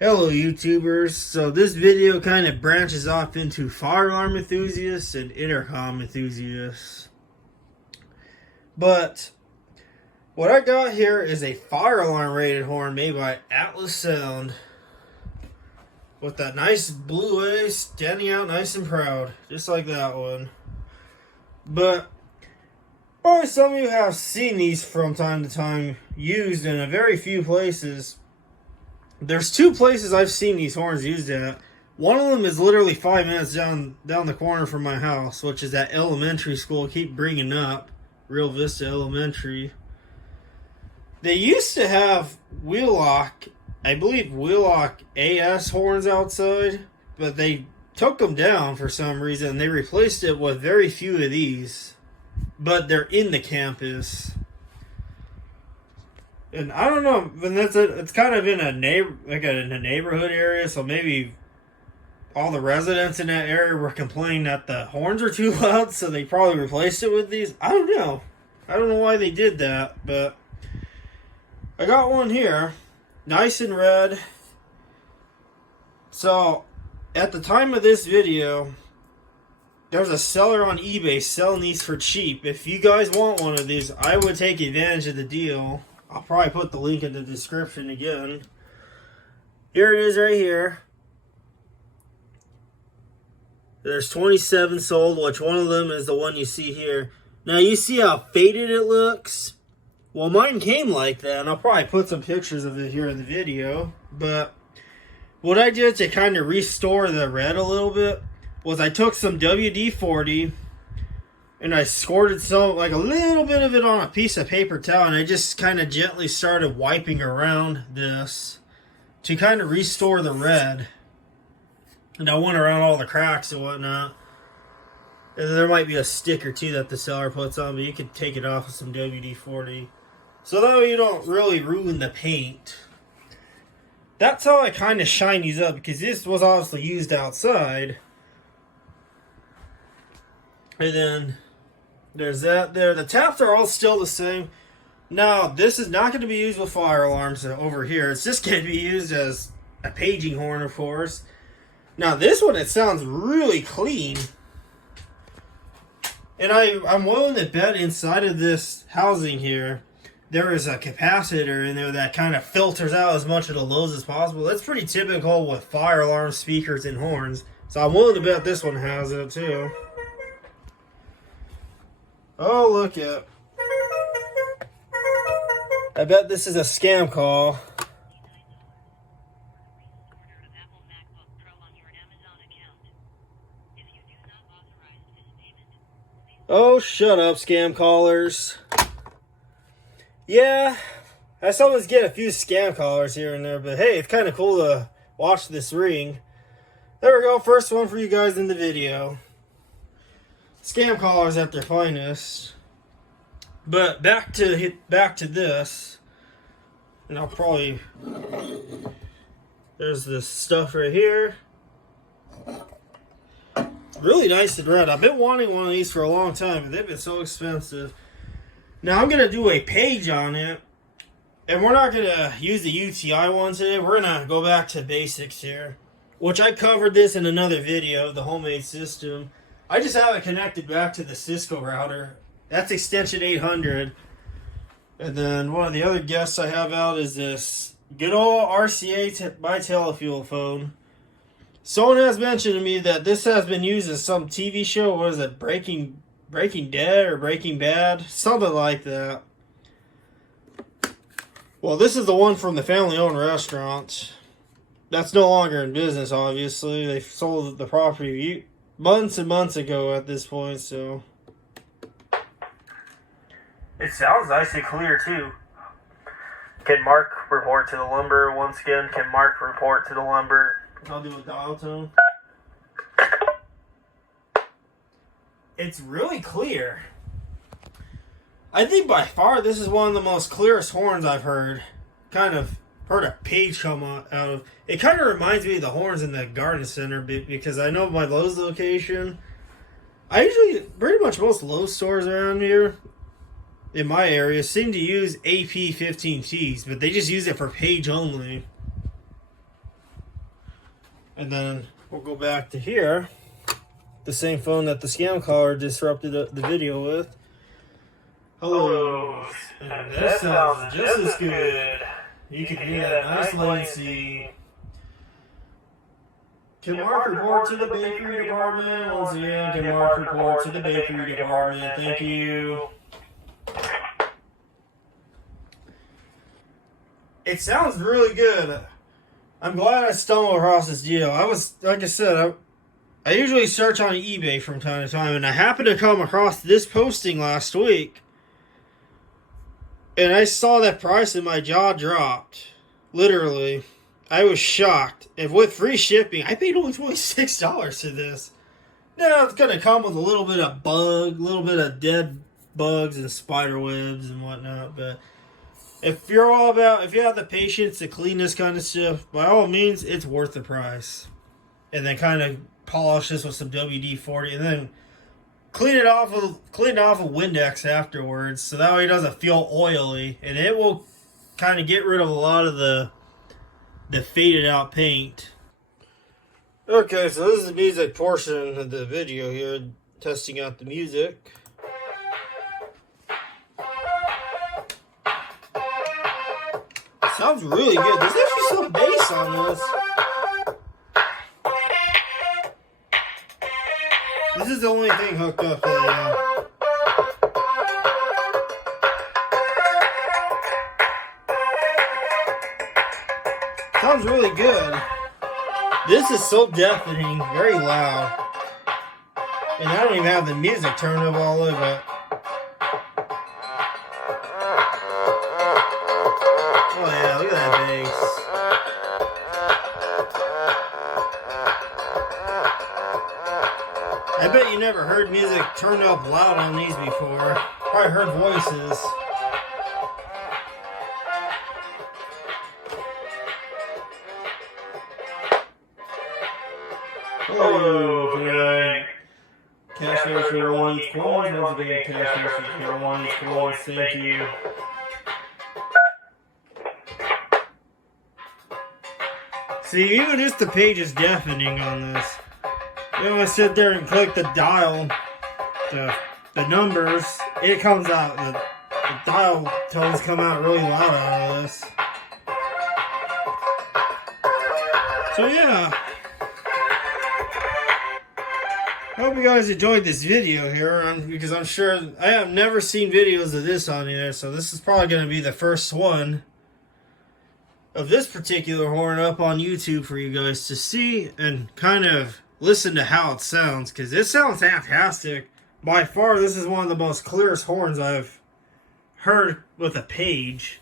Hello YouTubers, so this video kind of branches off into fire alarm enthusiasts and intercom enthusiasts. But what I got here is a fire alarm rated horn made by Atlas Sound. With that nice blue A standing out nice and proud, just like that one. But probably some of you have seen these from time to time used in a very few places. There's two places I've seen these horns used at. One of them is literally 5 minutes down the corner from my house, which is that elementary school I keep bringing up, Real Vista Elementary. They used to have Wheelock, I believe Wheelock AS horns outside, but they took them down for some reason. They replaced it with very few of these, but they're in the campus. And I don't know, and it's kind of in a neighborhood area, so maybe all the residents in that area were complaining that the horns are too loud, so they probably replaced it with these. I don't know. I don't know why they did that, but I got one here, nice and red. So, at the time of this video, there's a seller on eBay selling these for cheap. If you guys want one of these, I would take advantage of the deal. I'll probably put the link in the description again. Here it is right here. There's 27 sold, which one of them is the one you see here. Now you see how faded it looks? Well, mine came like that, and I'll probably put some pictures of it here in the video. But what I did to kind of restore the red a little bit was I took some WD-40 and I squirted some, like a little bit of it on a piece of paper towel, and I just kind of gently started wiping around this to kind of restore the red. And I went around all the cracks and whatnot. And there might be a stick or two that the seller puts on, but you could take it off with some WD-40. So that way you don't really ruin the paint. That's how I kind of shine these up, because this was obviously used outside. And then there's that there. The taps are all still the same. Now, this is not going to be used with fire alarms over here. It's just going to be used as a paging horn, of course. Now, this one, it sounds really clean. And I'm willing to bet inside of this housing here, there is a capacitor in there that kind of filters out as much of the lows as possible. That's pretty typical with fire alarm speakers and horns. So I'm willing to bet this one has it too. Oh, look at. I bet this is a scam call. Oh, shut up, scam callers. Yeah, I sometimes get a few scam callers here and there, but hey, it's kind of cool to watch this ring. There we go, first one for you guys in the video. Scam callers at their finest. But back to this, and I'll probably, there's this stuff right here. Really nice and red. I've been wanting one of these for a long time, but they've been so expensive. Now I'm gonna do a page on it, and we're not gonna use the UTI one today. We're gonna go back to basics here, which I covered this in another video, the homemade system. I just have it connected back to the Cisco router. That's extension 800. And then one of the other guests I have out is this good old RCA by telefuel phone. Someone has mentioned to me that this has been used as some TV show. What is it? Breaking Dead or Breaking Bad? Something like that. Well, this is the one from the family-owned restaurant. That's no longer in business, obviously. They sold the property months and months ago at this point, so. It sounds nice and clear, too. Can Mark report to the lumber? Once again, can Mark report to the lumber? I'll do a dial tone. It's really clear. I think by far this is one of the most clearest horns I've heard. Kind of heard a page come out of. It kind of reminds me of the horns in the garden center because I know my Lowe's location. I usually, pretty much most Lowe's stores around here in my area seem to use AP-15Ts, but they just use it for page only. And then we'll go back to here. The same phone that the scam caller disrupted the video with. Hello. And this sounds just as good. You can hear that nice latency. Can Mark report to the bakery department? Once again, can Mark report to the bakery department? Thank you. It sounds really good. I'm glad I stumbled across this deal. I was, like I said, I usually search on eBay from time to time, and I happened to come across this posting last week. And I saw that price and my jaw dropped. Literally. I was shocked. And with free shipping, I paid only $26 for this. Now, it's going to come with a little bit of a little bit of dead bugs and spider webs and whatnot, but if you have the patience to clean this kind of stuff, by all means, it's worth the price. And then kind of polish this with some WD-40, and then clean it off with Windex afterwards, so that way it doesn't feel oily, and it will kind of get rid of a lot of the faded out paint. Okay, so this is the music portion of the video here, testing out the music. Sounds really good. There's actually some bass on this. This is the only thing hooked up to the sounds really good. This is so deafening, very loud. And I don't even have the music turned up all over it. Oh yeah, look at that bass. I bet you never heard music turned up loud on these before. Probably heard voices. Hello, tonight. Cash register 1 each coin. Once again, cash register 1 each coin. Thank you. See, even just the page is deafening on this. You know, I sit there and click the dial, the numbers, it comes out, the dial tones come out really loud out of this. So yeah. I hope you guys enjoyed this video here, because I'm sure, I have never seen videos of this on here, so this is probably going to be the first one of this particular horn up on YouTube for you guys to see and kind of listen to how it sounds, because it sounds fantastic. By far, this is one of the most clearest horns I've heard with a page.